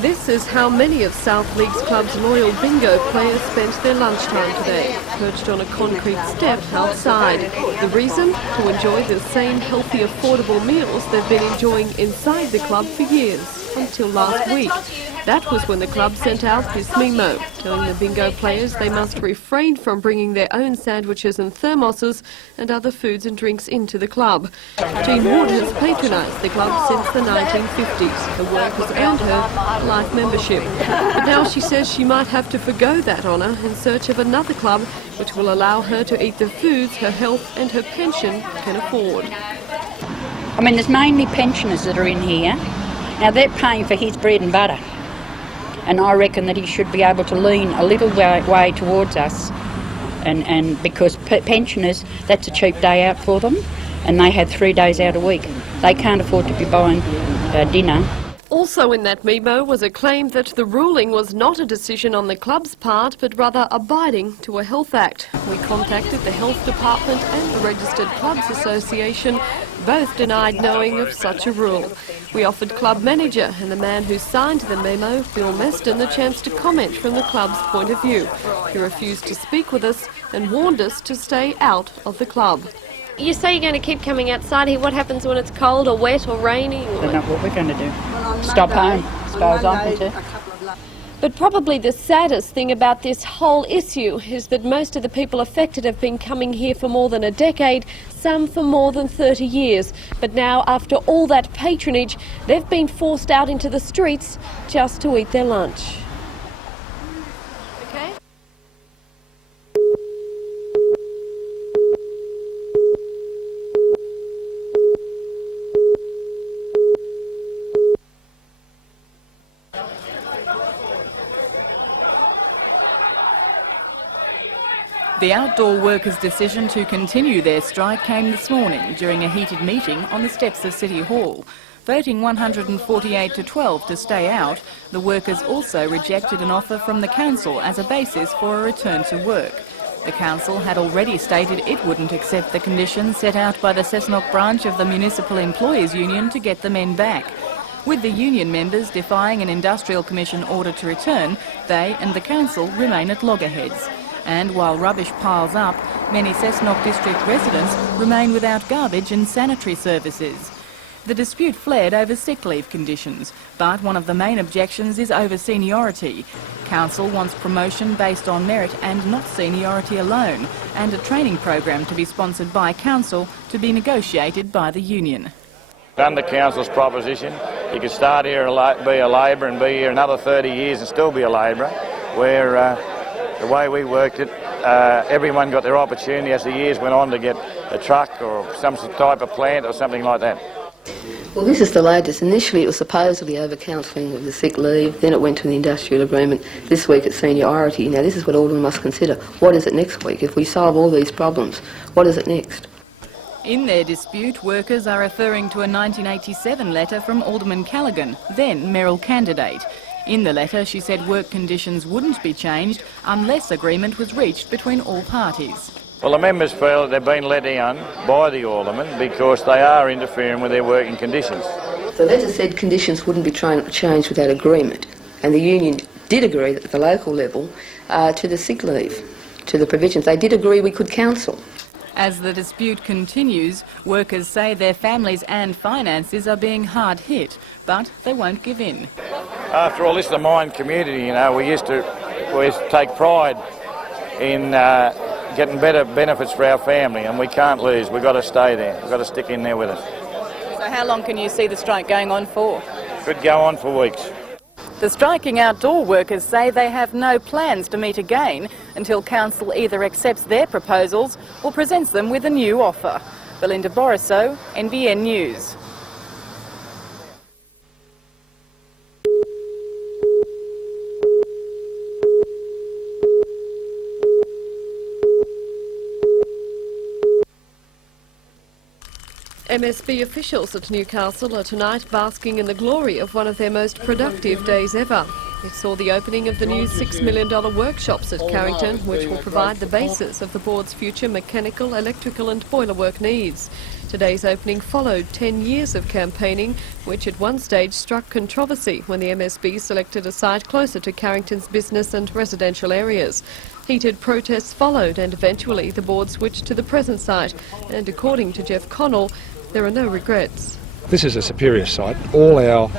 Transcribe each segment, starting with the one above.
This is how many of South League's club's loyal bingo players spent their lunchtime today, perched on a concrete step outside. The reason? To enjoy the same healthy, affordable meals they've been enjoying inside the club for years, until last week. That was when the club sent out this memo, telling the bingo players they must refrain from bringing their own sandwiches and thermoses and other foods and drinks into the club. Jean Wood has patronised the club since the 1950s. The work has earned her a life membership. But now she says she might have to forgo that honour in search of another club which will allow her to eat the foods her health and her pension can afford. I mean, there's mainly pensioners that are in here. Now they're paying for his bread and butter. And I reckon that he should be able to lean a little way towards us. And because pensioners, that's a cheap day out for them, and they have 3 days out a week. They can't afford to be buying dinner. Also in that memo was a claim that the ruling was not a decision on the club's part, but rather abiding to a health act. We contacted the Health Department and the Registered Clubs Association. Both denied knowing of such a rule. We offered club manager and the man who signed the memo, Bill Meston, the chance to comment from the club's point of view. He refused to speak with us and warned us to stay out of the club. You say you're going to keep coming outside here. What happens when it's cold or wet or rainy? That's not what we're going to do. Stop home, as far as I'm concerned. But probably the saddest thing about this whole issue is that most of the people affected have been coming here for more than a decade, some for more than 30 years. But now, after all that patronage, they've been forced out into the streets just to eat their lunch. Okay. The outdoor workers' decision to continue their strike came this morning during a heated meeting on the steps of City Hall. Voting 148 to 12 to stay out, the workers also rejected an offer from the council as a basis for a return to work. The council had already stated it wouldn't accept the conditions set out by the Cessnock branch of the Municipal Employees Union to get the men back. With the union members defying an Industrial Commission order to return, they and the council remain at loggerheads. And while rubbish piles up, many Cessnock district residents remain without garbage and sanitary services. The dispute flared over sick leave conditions, but one of the main objections is over seniority. Council wants promotion based on merit and not seniority alone, and a training program to be sponsored by Council to be negotiated by the union. Under Council's proposition, you could start here, be a labourer and be here another 30 years and still be a labourer, where the way we worked it, everyone got their opportunity as the years went on to get a truck or some type of plant or something like that. Well, this is the latest. Initially it was supposedly over counselling of the sick leave, then it went to the industrial agreement. This week it's seniority. Now this is what Aldermen must consider. What is it next week? If we solve all these problems, what is it next? In their dispute, workers are referring to a 1987 letter from Alderman Callaghan, then mayoral candidate. In the letter, she said work conditions wouldn't be changed unless agreement was reached between all parties. Well, the members feel that they've been let down by the aldermen because they are interfering with their working conditions. The letter said conditions wouldn't be changed without agreement, and the union did agree at the local level to the sick leave, to the provisions. They did agree we could counsel. As the dispute continues, workers say their families and finances are being hard hit, but they won't give in. After all, this is the mine community, you know. We used to take pride in getting better benefits for our family, and we can't lose. We've got to stay there. We've got to stick in there with it. So how long can you see the strike going on for? Could go on for weeks. The striking outdoor workers say they have no plans to meet again until Council either accepts their proposals or presents them with a new offer. Belinda Borissow, NBN News. MSB officials at Newcastle are tonight basking in the glory of one of their most productive days ever. It saw the opening of the new $6 million workshops at Carrington, which will provide the basis of the board's future mechanical, electrical and boiler work needs. Today's opening followed 10 years of campaigning, which at one stage struck controversy when the MSB selected a site closer to Carrington's business and residential areas. Heated protests followed and eventually the board switched to the present site, and according to Jeff Connell, there are no regrets. This is a superior site. All our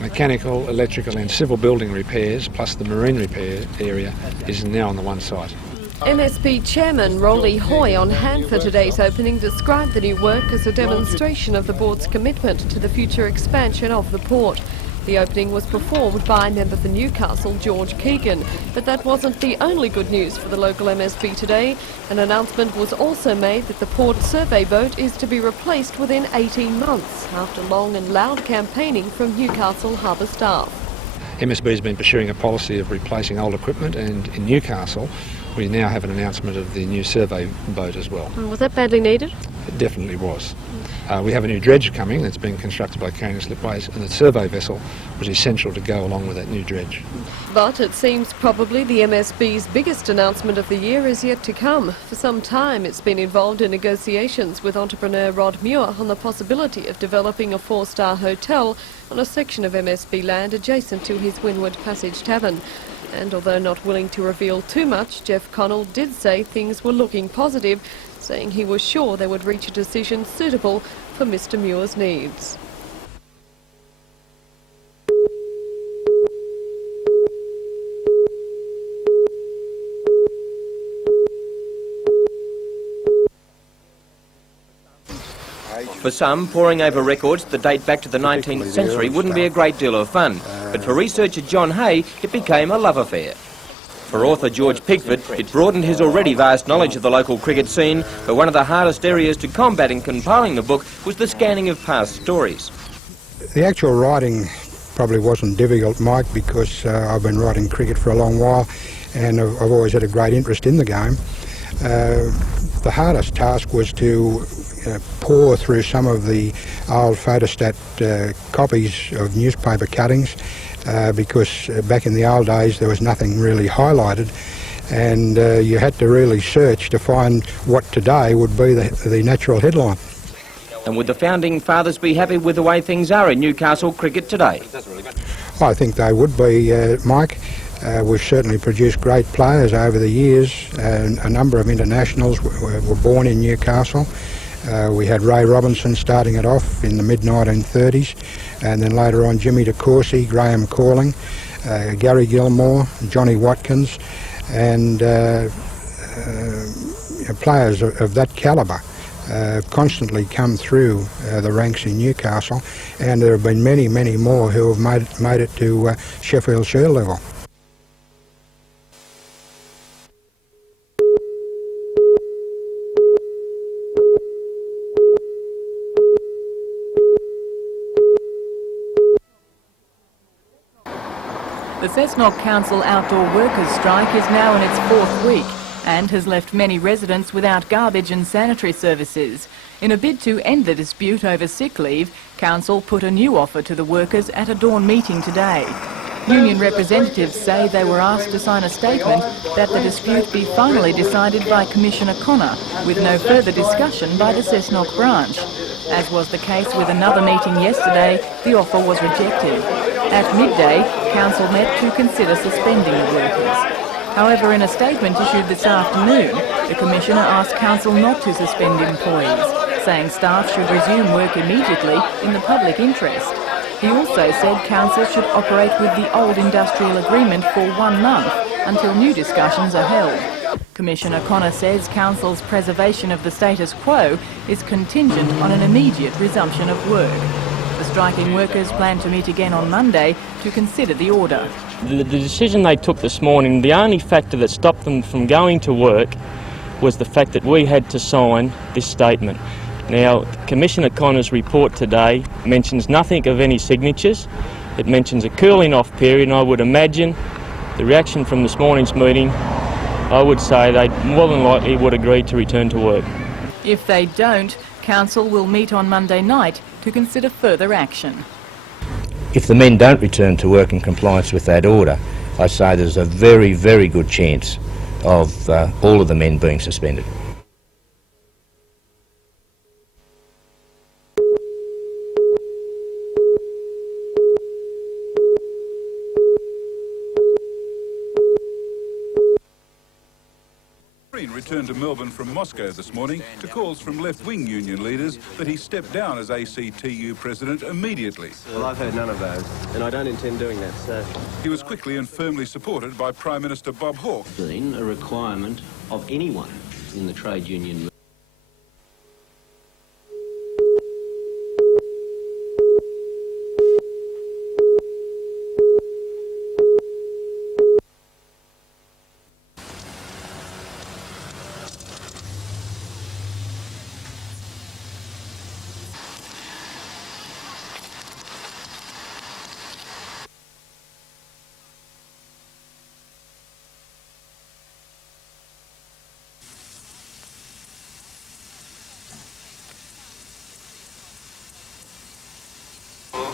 mechanical, electrical and civil building repairs, plus the marine repair area, is now on the one site. MSB Chairman Rolly Hoy, on hand for today's opening, described the new work as a demonstration of the board's commitment to the future expansion of the port. The opening was performed by member for Newcastle, George Keegan, but that wasn't the only good news for the local MSB today. An announcement was also made that the port survey boat is to be replaced within 18 months, after long and loud campaigning from Newcastle Harbour staff. MSB has been pursuing a policy of replacing old equipment, and in Newcastle we now have an announcement of the new survey boat as well. Was that badly needed? It definitely was. We have a new dredge coming that's being constructed by Carrington Slipways, and the survey vessel was essential to go along with that new dredge. But it seems probably the MSB's biggest announcement of the year is yet to come. For some time it's been involved in negotiations with entrepreneur Rod Muir on the possibility of developing a 4-star hotel on a section of MSB land adjacent to his Windward Passage Tavern. And although not willing to reveal too much, Jeff Connell did say things were looking positive, saying he was sure they would reach a decision suitable for Mr Muir's needs. For some, poring over records that date back to the 19th century wouldn't be a great deal of fun, but for researcher John Hay, it became a love affair. For author George Pickford, it broadened his already vast knowledge of the local cricket scene, but one of the hardest areas to combat in compiling the book was the scanning of past stories. The actual writing probably wasn't difficult, Mike, because I've been writing cricket for a long while and I've always had a great interest in the game. The hardest task was to pore through some of the old photostat copies of newspaper cuttings because back in the old days there was nothing really highlighted, and you had to really search to find what today would be the natural headline. And would the founding fathers be happy with the way things are in Newcastle cricket today? I think they would be, Mike. We've certainly produced great players over the years. A number of internationals were born in Newcastle. We had Ray Robinson starting it off in the mid-1930s, and then later on Jimmy DeCourcy, Graham Calling, Gary Gilmore, Johnny Watkins, and players of that calibre constantly come through the ranks in Newcastle, and there have been many, many more who have made it to Sheffield Shield level. The Cessnock Council outdoor workers' strike is now in its 4th week and has left many residents without garbage and sanitary services. In a bid to end the dispute over sick leave, Council put a new offer to the workers at a dawn meeting today. Union representatives say they were asked to sign a statement that the dispute be finally decided by Commissioner Connor, with no further discussion by the Cessnock branch. As was the case with another meeting yesterday, the offer was rejected. At midday, Council met to consider suspending the workers. However, in a statement issued this afternoon, the Commissioner asked Council not to suspend employees, saying staff should resume work immediately in the public interest. He also said Council should operate with the old industrial agreement for 1 month until new discussions are held. Commissioner Connor says Council's preservation of the status quo is contingent on an immediate resumption of work. The striking workers plan to meet again on Monday to consider the order. The decision they took this morning, the only factor that stopped them from going to work was the fact that we had to sign this statement. Now, Commissioner Connor's report today mentions nothing of any signatures. It mentions a cooling off period, and I would imagine the reaction from this morning's meeting, I would say they more than likely would agree to return to work. If they don't, Council will meet on Monday night to consider further action. If the men don't return to work in compliance with that order, I say there's a very, very good chance of all of the men being suspended. Returned to Melbourne from Moscow this morning to calls from left-wing union leaders that he stepped down as ACTU president immediately. Well, I've heard none of those, and I don't intend doing that, so... He was quickly and firmly supported by Prime Minister Bob Hawke. ...been a requirement of anyone in the trade union...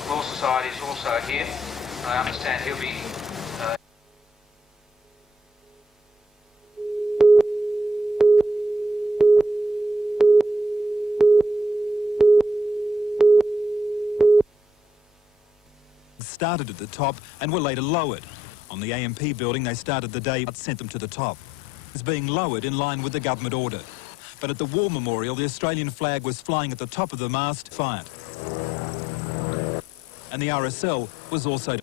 Law Society is also here. I understand he'll be... Started at the top and were later lowered. On the AMP building, they started the day but sent them to the top. It's being lowered in line with the government order. But at the War Memorial, the Australian flag was flying at the top of the mast, fired. And the RSL was also...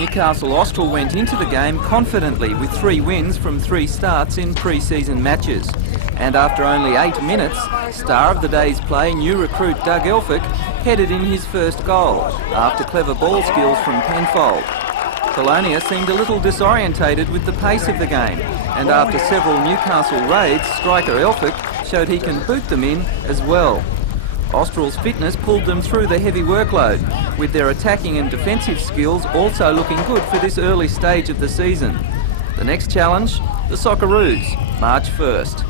Newcastle Austral went into the game confidently with 3 wins from 3 starts in pre-season matches. And after only 8 minutes, star of the day's play, new recruit Doug Elphick, headed in his first goal after clever ball skills from Penfold. Colonia seemed a little disorientated with the pace of the game, and after several Newcastle raids, striker Elphick showed he can boot them in as well. Austral's fitness pulled them through the heavy workload, with their attacking and defensive skills also looking good for this early stage of the season. The next challenge, the Socceroos, March 1st.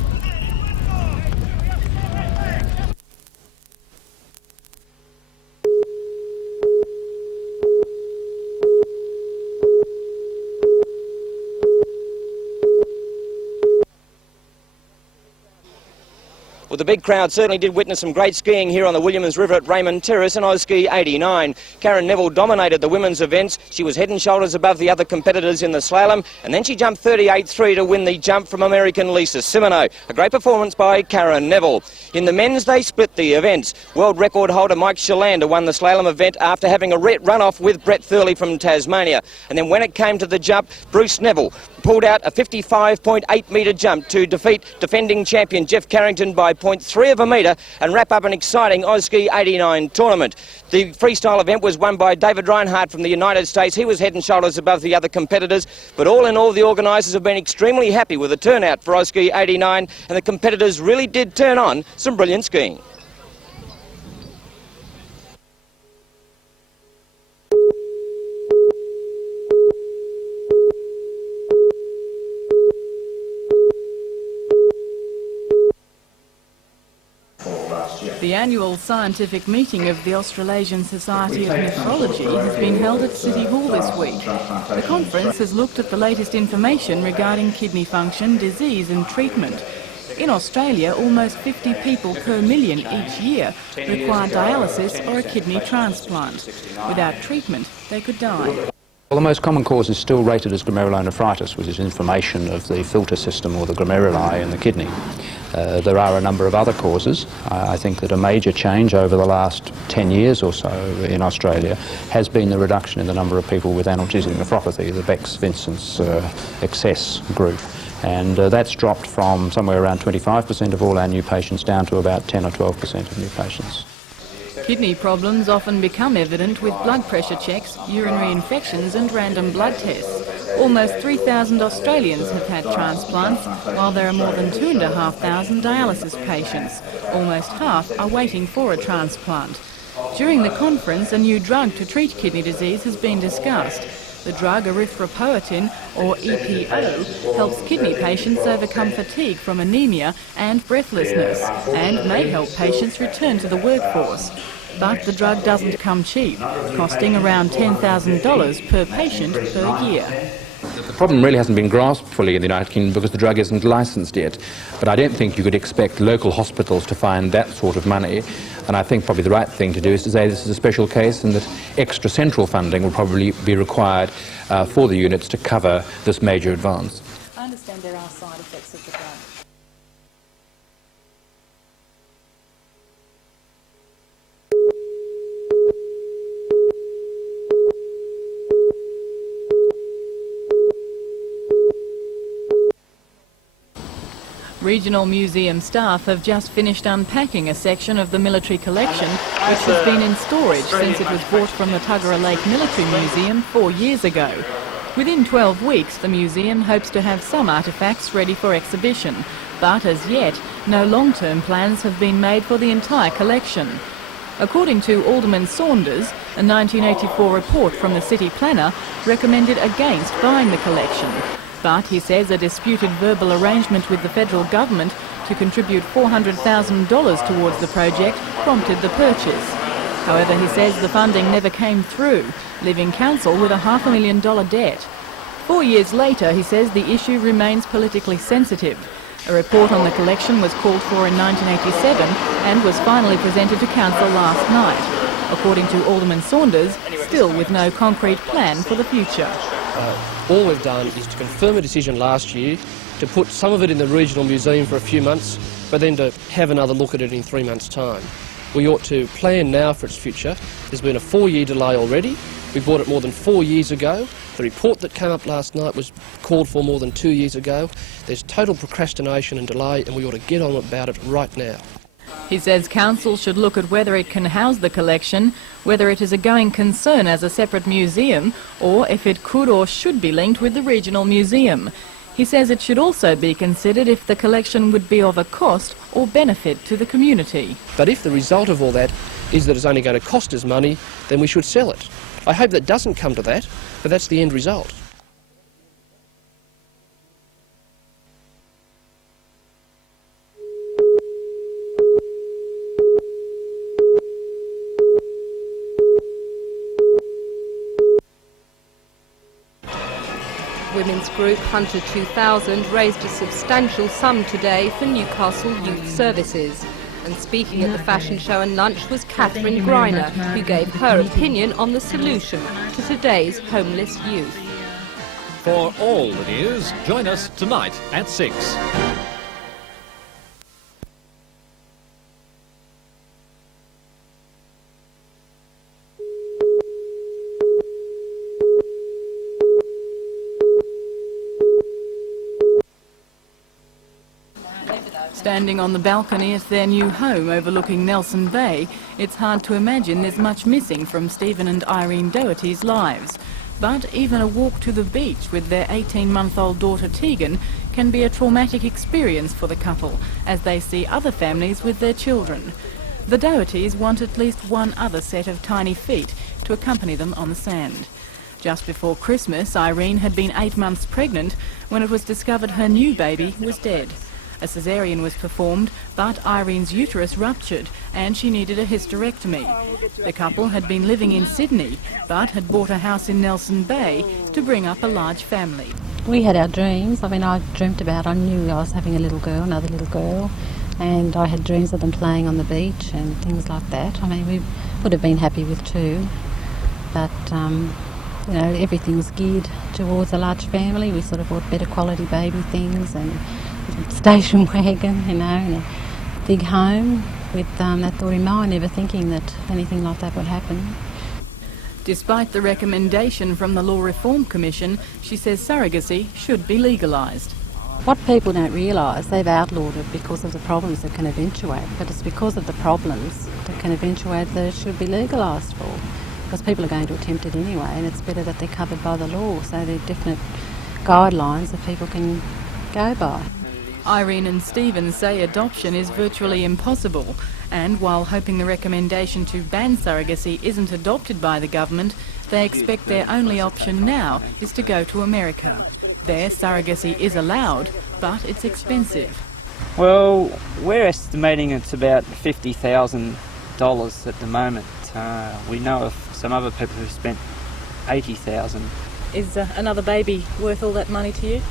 Well, the big crowd certainly did witness some great skiing here on the Williams River at Raymond Terrace and Auski 89. Karen Neville dominated the women's events. She was head and shoulders above the other competitors in the slalom, and then she jumped 38.3 to win the jump from American Lisa Simoneau. A great performance by Karen Neville. In the men's, they split the events. World record holder Mike Shalander won the slalom event after having a run-off with Brett Thurley from Tasmania. And then when it came to the jump, Bruce Neville pulled out a 55.8 metre jump to defeat defending champion Jeff Carrington by 0.3 of a metre and wrap up an exciting Auski 89 tournament. The freestyle event was won by David Reinhardt from the United States. He was head and shoulders above the other competitors, but all in all, the organisers have been extremely happy with the turnout for Auski 89, and the competitors really did turn on some brilliant skiing. The annual scientific meeting of the Australasian Society of Nephrology has been held at City Hall this week. The conference has looked at the latest information regarding kidney function, disease and treatment. In Australia, almost 50 people per million each year require dialysis or a kidney transplant. Without treatment, they could die. Well, the most common cause is still rated as glomerulonephritis, which is inflammation of the filter system or the glomeruli in the kidney. There are a number of other causes. I think that a major change over the last 10 years or so in Australia has been the reduction in the number of people with analgesic nephropathy, the Beck's-Vincent's excess group. And that's dropped from somewhere around 25% of all our new patients down to about 10 or 12% of new patients. Kidney problems often become evident with blood pressure checks, urinary infections and random blood tests. Almost 3,000 Australians have had transplants, while there are more than 2,500 dialysis patients. Almost half are waiting for a transplant. During the conference, a new drug to treat kidney disease has been discussed. The drug erythropoietin, or EPO, helps kidney patients overcome fatigue from anemia and breathlessness, and may help patients return to the workforce. But the drug doesn't come cheap, costing around $10,000 per patient per year. The problem really hasn't been grasped fully in the United Kingdom because the drug isn't licensed yet. But I don't think you could expect local hospitals to find that sort of money. And I think probably the right thing to do is to say this is a special case and that extra central funding will probably be required for the units to cover this major advance. I understand there are side effects of the drug. Regional museum staff have just finished unpacking a section of the military collection which has been in storage since it was brought from the Tuggerah Lake Military Museum 4 years ago. Within 12 weeks, the museum hopes to have some artefacts ready for exhibition, but as yet, no long-term plans have been made for the entire collection. According to Alderman Saunders, a 1984 report from the city planner recommended against buying the collection. But he says a disputed verbal arrangement with the federal government to contribute $400,000 towards the project prompted the purchase. However, he says the funding never came through, leaving council with a $500,000 debt. 4 years later, he says the issue remains politically sensitive. A report on the collection was called for in 1987 and was finally presented to council last night. According to Alderman Saunders, still with no concrete plan for the future. All we've done is to confirm a decision last year to put some of it in the regional museum for a few months, but then to have another look at it in 3 months' time. We ought to plan now for its future. There's been a 4-year delay already. We bought it more than 4 years ago. The report that came up last night was called for more than 2 years ago. There's total procrastination and delay, and we ought to get on about it right now. He says council should look at whether it can house the collection, whether it is a going concern as a separate museum, or if it could or should be linked with the regional museum. He says it should also be considered if the collection would be of a cost or benefit to the community. But if the result of all that is that it's only going to cost us money, then we should sell it. I hope that doesn't come to that, but that's the end result. Women's group Hunter 2000 raised a substantial sum today for Newcastle Youth Services. And speaking at the fashion show and lunch was Catherine Greiner, who gave her opinion on the solution to today's homeless youth. For all the news, join us tonight at 6. Standing on the balcony at their new home overlooking Nelson Bay, it's hard to imagine there's much missing from Stephen and Irene Doherty's lives. But even a walk to the beach with their 18-month-old daughter Tegan can be a traumatic experience for the couple as they see other families with their children. The Dohertys want at least one other set of tiny feet to accompany them on the sand. Just before Christmas, Irene had been 8 months pregnant when it was discovered her new baby was dead. A caesarean was performed, but Irene's uterus ruptured and she needed a hysterectomy. The couple had been living in Sydney, but had bought a house in Nelson Bay to bring up a large family. We had our dreams. I mean, I dreamt about, I knew I was having a little girl, another little girl, and I had dreams of them playing on the beach and things like that. I mean, we would have been happy with 2, but you know, everything was geared towards a large family. We sort of bought better quality baby things and station wagon, you know, and a big home with that thought in mind, never thinking that anything like that would happen. Despite the recommendation from the Law Reform Commission, she says surrogacy should be legalised. What people don't realise, they've outlawed it because of the problems that can eventuate, but it's because of the problems that can eventuate that it should be legalised for, because people are going to attempt it anyway, and it's better that they're covered by the law, so there are definite guidelines that people can go by. Irene and Stephen say adoption is virtually impossible, and while hoping the recommendation to ban surrogacy isn't adopted by the government, They expect their only option now is to go to America. There, surrogacy is allowed, but it's expensive. Well, we're estimating it's about $50,000 at the moment. We know of some other people who've spent $80,000. Is another baby worth all that money to you?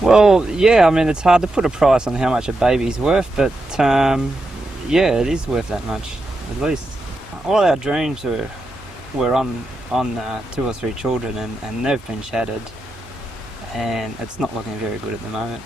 Well, yeah, I mean, it's hard to put a price on how much a baby's worth, but yeah, it is worth that much, at least. All our dreams were on 2 or 3 children, and they've been shattered, and it's not looking very good at the moment.